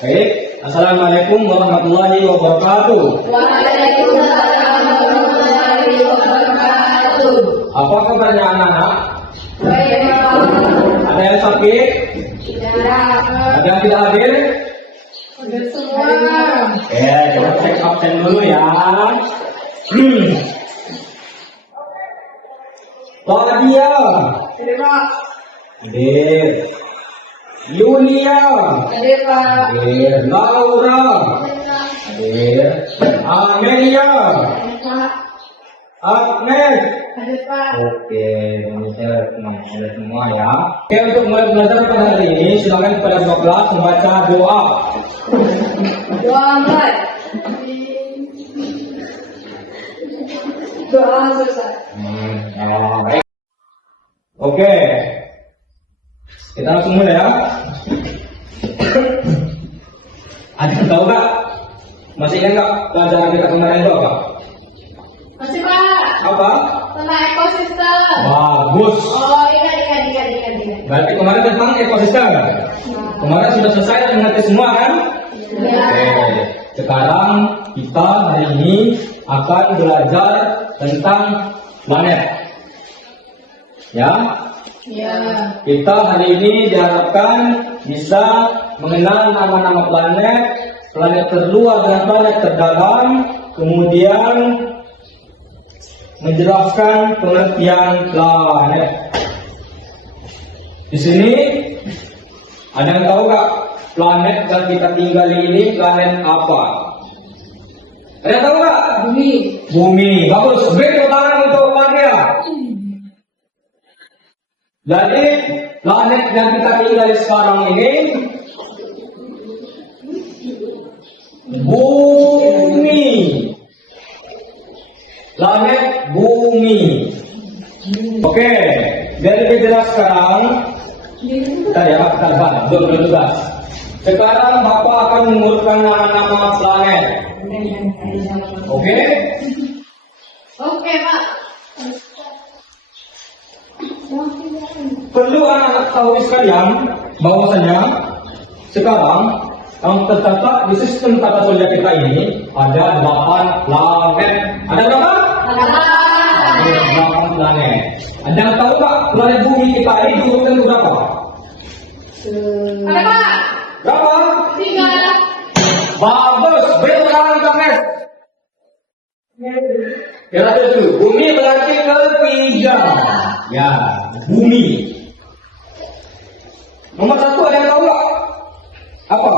Baik, Assalamualaikum warahmatullahi wabarakatuh. Waalaikumsalam warahmatullahi wabarakatuh. Apa kabarnya anak-anak? Baik, Pak. Ada yang sakit? Tidak. Ada yang tidak hadir? Sudah semua. Coba cek absen dulu ya. Claudia, Ada, Pak. hadir. Yulia, Ada, Pak. hadir. Laura, hadir. Amelia, Pak. Agnes. Ada, Pak. Oke, pemirsa ada semua ya. Oke, untuk mulai belajar pada hari ini, silakan kepada semua kelas membaca doa. Doa empat. Doa selesai. Baik. Oke, kita langsung mulai ya. Ada yang tahu nggak? Masih ingat nggak pelajaran kita kemarin itu apa? Masih, Pak. Apa? Tentang ekosistem. Bagus. Oh, ingat. Berarti kemarin tentang ekosistem. Kemarin sudah selesai dan mengerti semua kan? Ya. Oke. Sekarang kita hari ini akan belajar tentang planet. Ya, Ya. kita hari ini diharapkan bisa mengenal nama-nama planet, planet terluar dan planet terdalam, kemudian menjelaskan pengertian planet. Di sini ada yang tahu nggak planet yang kita tinggali ini planet apa? Ada yang tahu nggak? Bumi. Bumi. Bagus. Beri tepuk tangan untuk Maria. Jadi planet yang kita tinggali sekarang ini Bumi. Planet Bumi. Oke, biar lebih jelas sekarang. Bentar ya, bentar. Belum jelas. Sekarang Bapak akan mengurutkan nama-nama planet. Oke? Oke, Pak. Perlu anak-anak tahu sekalian bahwasanya sekarang yang tercatat di sistem tata surya kita ini ada 8 planet. Ada berapa? Ada 8 planet. Ada yang tahu nggak planet bumi kita ini diurutkan ke berapa? Ada, Pak. Berapa? 3. Bagus. Beri tangan Agnes. Ya itu. Bumi berarti ketiga. Ya, bumi. Nomor 1 ada yang tahu nggak? Apa?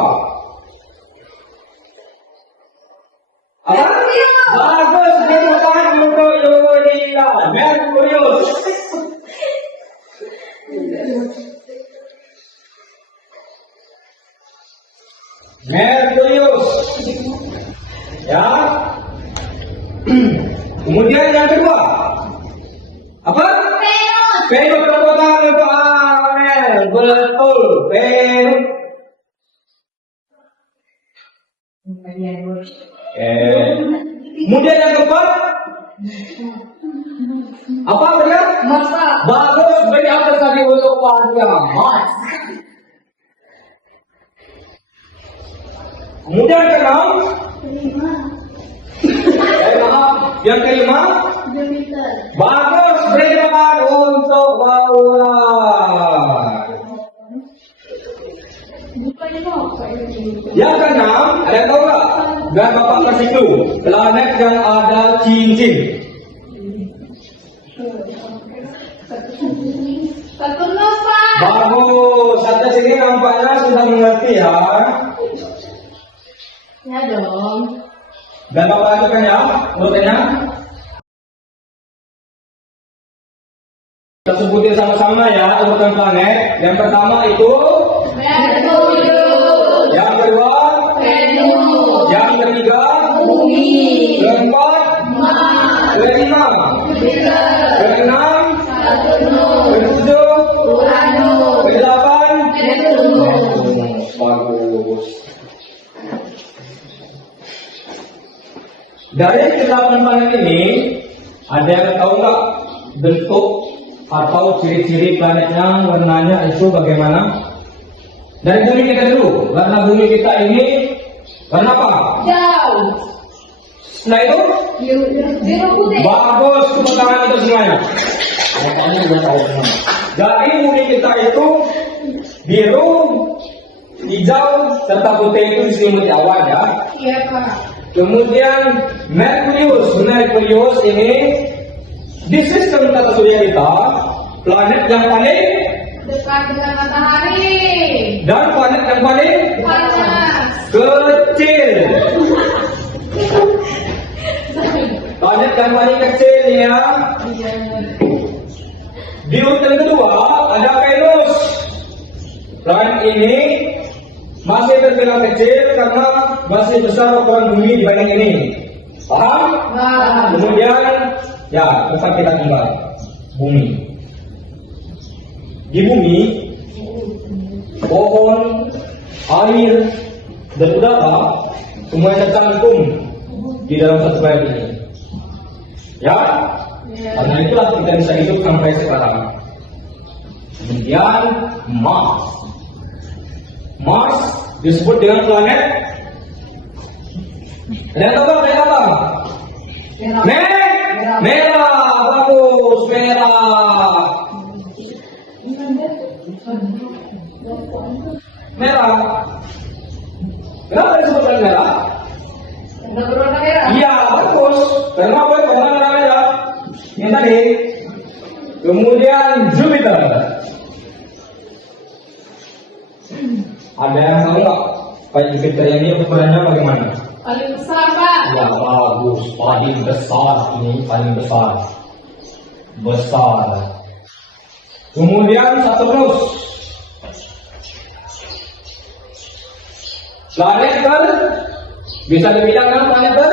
Apa? Bagus. Beri tangan untuk Yulia. Merkurius. Merkurius. Ya. Kemudian yang kedua. Apa? Venus. Tepuk tangan untuk Amel. Betul. Venus. Kemudian yang keempat. Apa benar? Masa. Bagus. Beri atas tadi untuk Wahya. Mas. Kemudian keenam. Maaf. Yang kelima. Bagus. Beri tangan untuk Laura. Yang keenam. Ada yang tahu nggak? Dan Bapak kasih clue. Planet yang ada cincin. Saturnus, Pak. Bagus. Sampai sini nampaknya sudah mengerti ya. Ya dong. Dan Bapak lanjutkan ya urutannya. Kita sebutin sama-sama ya urutan planet. Yang pertama itu Merkurius. yang kedua, Venus. yang ketiga, Bumi. keempat, Mars. kelima, Jupiter. keenam, Saturnus. ketujuh, Uranus. kedelapan, Neptunus. Neptunus. Bagus. Dari kedelapan planet ini, ada yang tahu nggak bentuk atau ciri-ciri planetnya, warnanya itu bagaimana? Dari bumi kita dulu, warna bumi kita ini warna apa? Jauh. Nah itu Biru putih. bagus, tepuk tangan untuk semuanya. Makanya juga tahu semua. Jadi bumi kita itu biru, hijau, serta putih itu diselimuti awan ya. Iya, Pak. Kemudian Merkurius ini di sistem tata surya kita planet yang paling Dekat dengan matahari. dan planet yang paling Panas. kecil. Planet yang paling kecil ya. Di urutan kedua ada Venus. Planet ini masih terbilang kecil karena masih besar ukuran bumi dibanding ini. Paham? Nah. Kemudian ya tempat kita tinggal bumi. Di bumi pohon, air, dan udara semuanya tercantum di dalam satu planet ini. Ya, karena itulah kita bisa hidup sampai sekarang. Kemudian Mars. Mars disebut dengan planet. Ada yang tahu nggak? Ada yang tahu? Merah, bagus, merah. Merah. Kenapa disebut dengan merah? Udah berwarna merah. Iya, bagus. Karena apa? Karena merah-merah. Yang tadi. Kemudian Jupiter. Ada yang tahu nggak? Pak Jupiter ini ukurannya bagaimana? Paling besar, Pak. Ya bagus, paling besar ini paling besar. Besar. Kemudian Saturnus. Planet kan bisa dibilang kan planet kan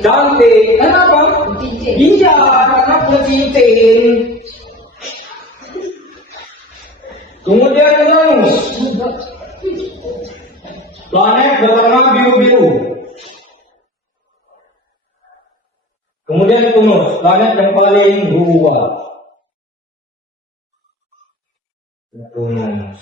cantik. Kenapa? Cincin. Iya, karena punya cincin. Kemudian Uranus. Planet berwarna biru-biru. Kemudian Neptunus, planet yang paling luas. Neptunus.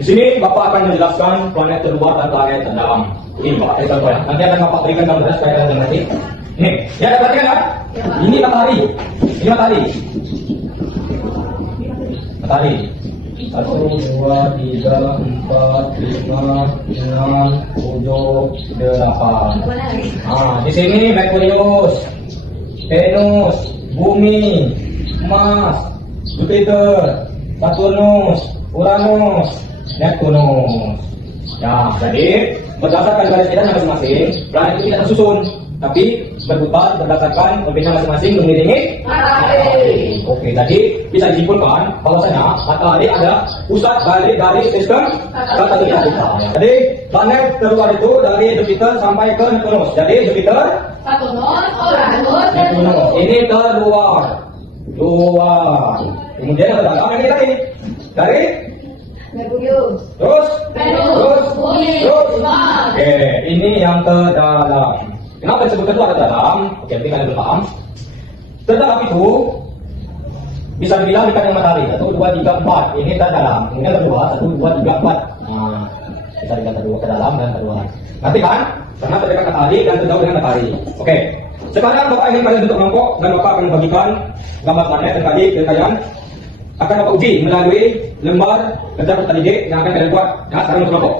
Di sini Bapak akan menjelaskan planet terluar dan planet terdalam. Ini Bapak saya contoh ya. Nanti akan Bapak berikan gambaran supaya kalian mengerti. Ini, ya ada perhatikan ya? Ini matahari. Ini matahari. Matahari. 1, 2, 3, 4, 5, 6, 7, 8. Di sini Merkurius, Venus, Bumi, Mars, Jupiter, Saturnus, Uranus, Neptunus. Ya, jadi berdasarkan garis kita masing-masing, planet itu tidak tersusun, tapi berputar berdasarkan orbitnya masing-masing mengelilingi Matahari. Oke, jadi bisa disimpulkan bahwasanya matahari ada pusat balik dari sistem tata surya kita. Jadi planet terluar itu dari Jupiter sampai ke Neptunus. Jadi Jupiter, Saturnus, Uranus, dan Neptunus. Ini terluar, luar. Kemudian ada dalam ini tadi dari Merkurius, terus Venus, Bumi, Mars. Oke, ini yang terdalam. Kenapa disebut itu ada dalam? Oke, nanti kalian paham. Terdalam itu bisa dibilang dekat dengan matahari. 1, 2, 3, 4. Ini terdalam. Kemudian kedua 1, 2, 3, 4. Nah, bisa dilihat kedua ke dalam dan keluar. Nanti kan? Karena terdekat matahari dan terjauh dengan matahari. Oke. Sekarang Bapak ingin kalian bentuk kelompok dan Bapak akan membagikan gambar planet dan tadi ke kalian akan Bapak uji melalui lembar kerja didik yang akan kalian buat. Ya, sekarang bentuk kelompok.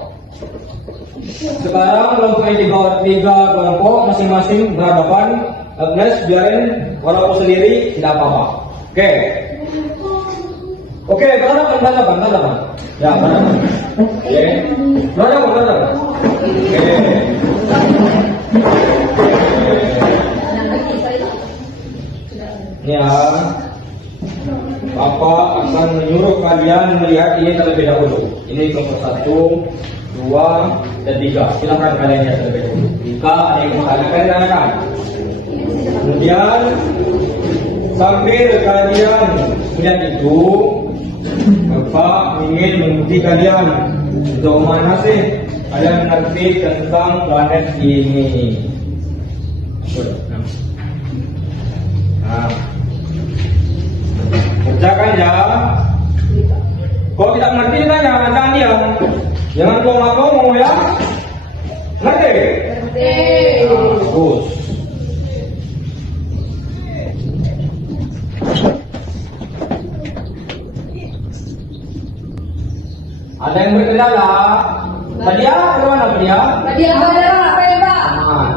Sekarang kelompok ini tiga kelompok masing-masing berhadapan. Agnes biarin kelompok sendiri tidak apa-apa. Oke. Oke, berhadapan. Ya, berhadapan. Oke. Berhadapan. Oke. Ini ya. Bapak akan menyuruh kalian melihat ini terlebih dahulu. Ini kelompok 1, 2, dan 3. Silakan kalian lihat terlebih dahulu. Jika ada yang mau kalian tanyakan. Kemudian sambil kalian melihat itu, Bapak ingin menguji kalian sejauh mana sih kalian mengerti tentang planet ini. Nah, kerjakan ya. Kalau tidak mengerti tanya, jangan diam. Jangan ngomong ya. Ngerti? Bagus. Ada yang berkendala? Tadi ya? Bagaimana tadi ya? Tadi apa ada apa ya Pak?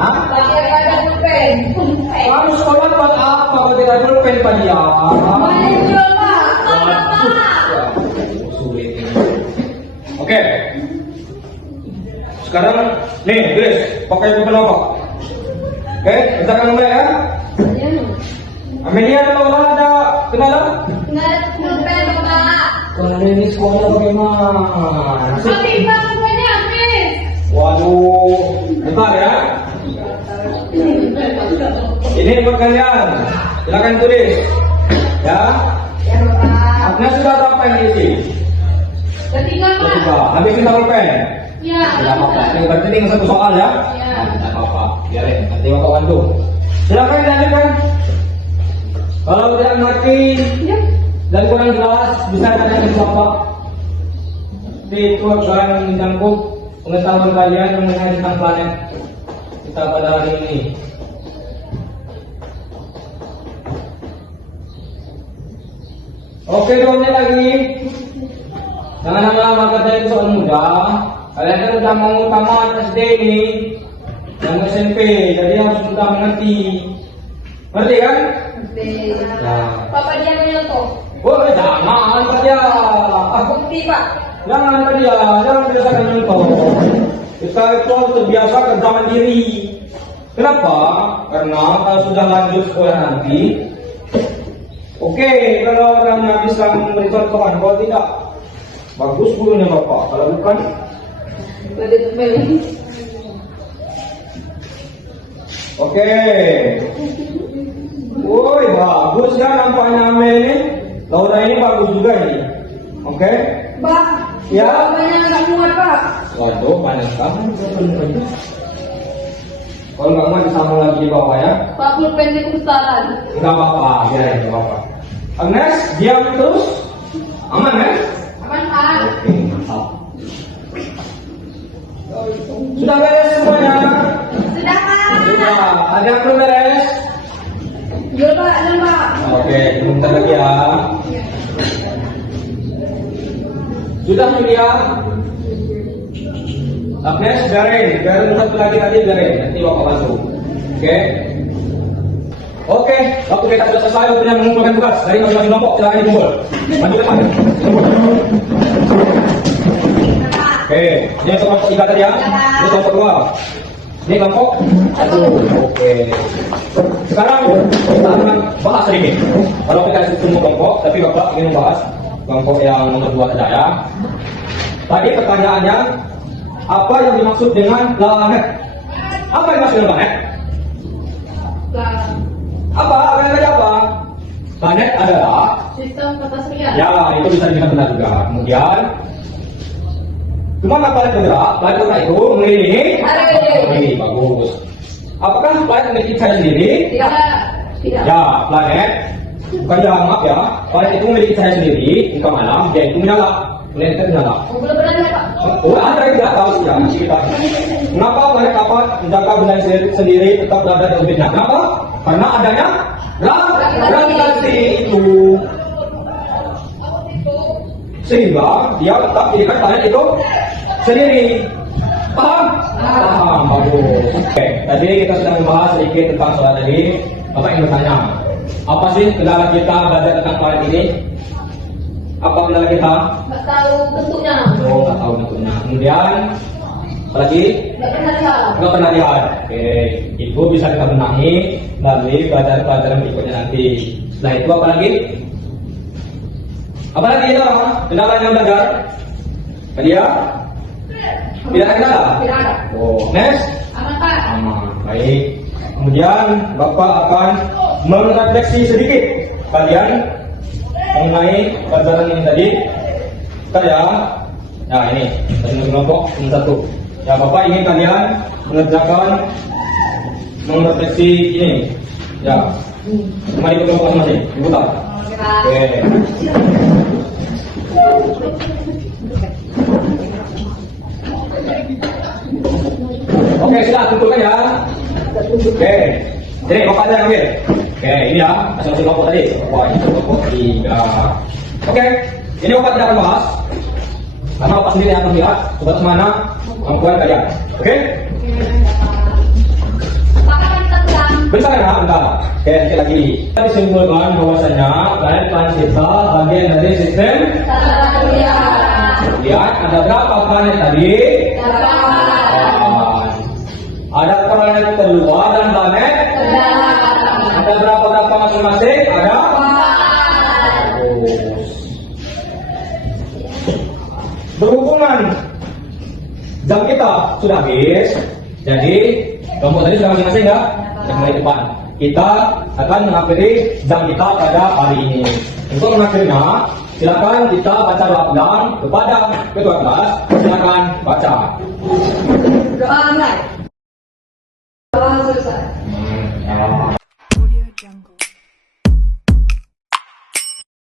Hah? Tadi ada pulpen. Kamu sekolah buat apa kalau tidak pulpen tadi ya? Main jual Pak. Sulit ini. Oke. Sekarang nih, tulis pakai pulpen apa? Oke, kerjakan mulai ya. Amelia atau orang ada kenalan? Nggak ada pulpen Bapak. Kalau ini sekolah bagaimana? Tapi Pak pulpennya habis. Waduh, bentar ya. Ini buat kalian. Silakan tulis. Ya. Ya Bapak. Agnes sudah tahu apa yang diisi? Ketiga Pak. Coba, habisin pulpen. Ya. Tidak apa-apa. Ini berarti tinggal satu soal ya. Ya. Tidak apa-apa. Biarin. Nanti bapak bantu. Silakan dilanjutkan. Kalau tidak mengerti Ya. dan kurang jelas, bisa tanya ke bapak. Itu akan mencakup pengetahuan kalian mengenai tentang planet kita pada hari ini. Oke, dongnya lagi. Jangan lama-lama kata itu soal mudah. Kalian kan udah mau tamat SD ini dan SMP, jadi harus sudah mengerti. Ngerti kan? Nah. Papa dia menyentuh. Oh, jangan Pak ya. Bukti Pak. Jangan Pak ya, jangan biasakan menyentuh. Kita itu harus terbiasa kerja mandiri. Kenapa? Karena kalau sudah lanjut sekolah nanti, oke, kalau orangnya bisa memberi contohan, kalau tidak, bagus gurunya Bapak. Kalau bukan, Lebih tebel. oke. Woi, bagus kan nampaknya Ame ini. Laura ini bagus juga ini. Oke. Pak. Ya. Jawabannya nggak muat Pak. Waduh, panas kamu. Kalau nggak mau disambung lagi di bawah ya. Pak pulpen di kebesaran. Nggak apa-apa, biarin nggak apa-apa. Agnes, diam terus. Aman kan? Aman Pak. Oke, mantap. Sudah beres semuanya? Sudah Pak. Sudah. Ada yang belum beres? Jual Pak, jual Pak. Oke, bentar lagi ya. Sudah Julia? Agnes, biarin satu lagi tadi biarin. Nanti bapak bantu. Oke? Oke, waktu kita sudah selesai waktunya mengumpulkan tugas dari masing-masing kelompok. Silakan dikumpul. Maju depan. Oke, ini untuk kelompok 3 tadi ya. Ini kelompok 2. Ini kelompok 1. Oke. Sekarang kita akan bahas sedikit. Kalau kita semua kelompok, tapi bapak ingin membahas kelompok yang nomor 2 saja ya. Tadi pertanyaannya, apa yang dimaksud dengan planet? Apa yang dimaksud dengan planet? Apa? Kalian tadi apa? Planet adalah Sistem tata surya. ya, itu bisa dikatakan benar juga. Kemudian kemana planet bergerak? Planet bergerak itu mengelilingi bumi. Bagus. Apakah planet memiliki cahaya sendiri? Tidak. Tidak. Ya, planet bukan ya, maaf ya. Planet itu memiliki cahaya sendiri. Jika malam, dia itu menyala. Planet itu menyala. Oh, belum pernah lihat Pak. Oh, ada yang tidak tahu ya kita. Kenapa planet dapat menjaga benda sendiri tetap berada di orbitnya? Kenapa? Karena adanya gravitasi itu. Sehingga dia tetap jadikan planet itu sendiri. Paham? Paham, bagus. Oke, tadi kita sudah membahas sedikit tentang soal tadi. Bapak ingin bertanya, apa sih kendala kita belajar tentang planet ini? Apa kendala kita? Nggak tahu bentuknya. Oh, nggak tahu bentuknya. Kemudian, apa lagi? Nggak pernah lihat. Nggak pernah lihat. Oke, itu bisa kita benahi melalui pelajaran-pelajaran berikutnya nanti. Setelah itu apa lagi? Apa lagi ya? Kendala yang belajar? Tadi ya? Tidak ada kendala? Tidak ada. Oh, next. Aman Pak. Aman, baik. Kemudian Bapak akan merefleksi sedikit kalian mengenai pelajaran ini tadi. ya. Nah ini, dari kelompok yang satu. Ya Bapak ingin kalian mengerjakan mendeteksi ini. Ya, mari ke kelompok masing-masing. Diputar. Oke. Oke, sudah kumpulkan ya. Oke. Jadi Bapak aja ambil. Oke, ini ya, masing-masing kelompok tadi. Bapak ini kelompok 3. Oke, ini Bapak tidak akan bahas. Karena Bapak sendiri yang akan melihat sebatas mana kemampuan kalian. Oke? Apakah kita pulang? Bentar ya, bentar. Oke, sedikit lagi. Kita disimpulkan bahwasanya kalian transita bagian dari sistem. Tata surya. Lihat, ada berapa planet tadi? 8. Ada planet keluar dan planet. Ada berapa masing-masing? Ada. Berhubungan jam kita sudah habis, jadi kelompok tadi sudah masing-masing ya. Yang mulai depan kita akan mengakhiri jam kita pada hari ini. Untuk mengakhirinya, silakan kita baca doa ulang kepada ketua kelas. Silakan baca. Doa mulai. Doa selesai. Ya.